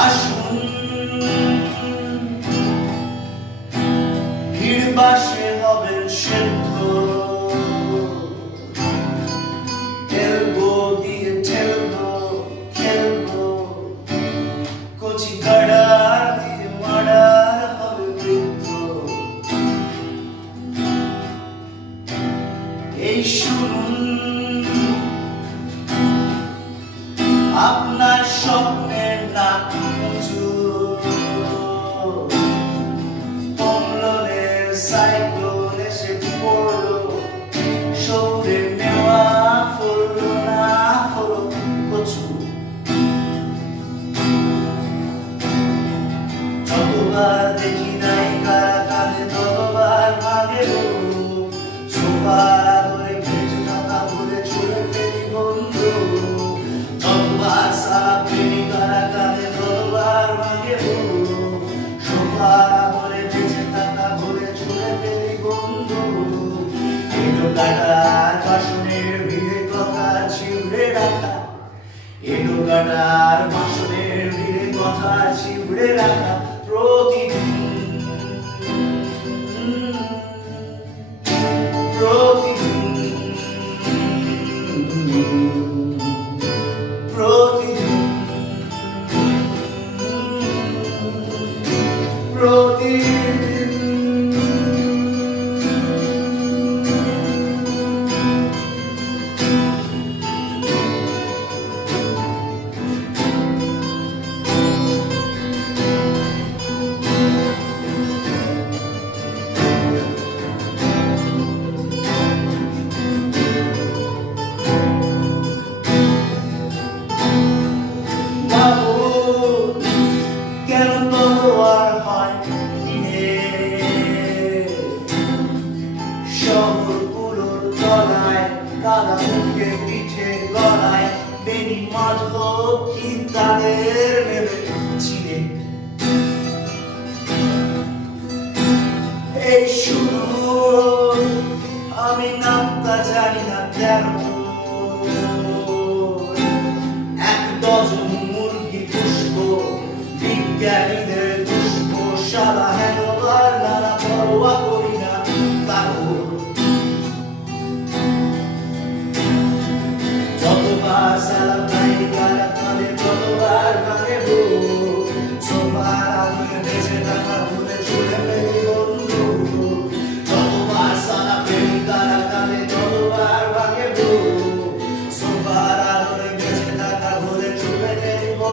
আসুন ভিড় বাসে হবেন সেদ্ধ, এলবো দিয়ে ঠেলবো খেলবো, কচি কাড়া দিয়ে মার্ডার হবে বৃদ্ধ। এই শুনুন আপনার স্বপ্নের নাক উঁচু, কমলনের সাইক্লোন এসে পড়লো, শহরের নেওয়া পড়লো না হলো কচু। যতবার দেখি নাই কারা কাঁধে ততবার ভাগে সোফার আদরে বেঁচে থাকা ভুলে ছুড়ে ফেলি বন্ধু। যতবার সারা প্রেমিকারা কাঁধে ততবার ভাগে সোফার আদরে বেঁচে থাকা ভুলে ছুড়ে ফেলি বন্ধু। এটো কাটার বাসনের ভিড়ে কথা ছিঁড়ে রাখা, এটো কাটার বাসনের ভিড়ে কথা ছিঁড়ে রাখা প্রতিদিন কাদা মুখে পিঠে গলায় বেনি মাধব কি তাদের নেবে চিনে। এই শুনো আমি নামটা জানি না কেন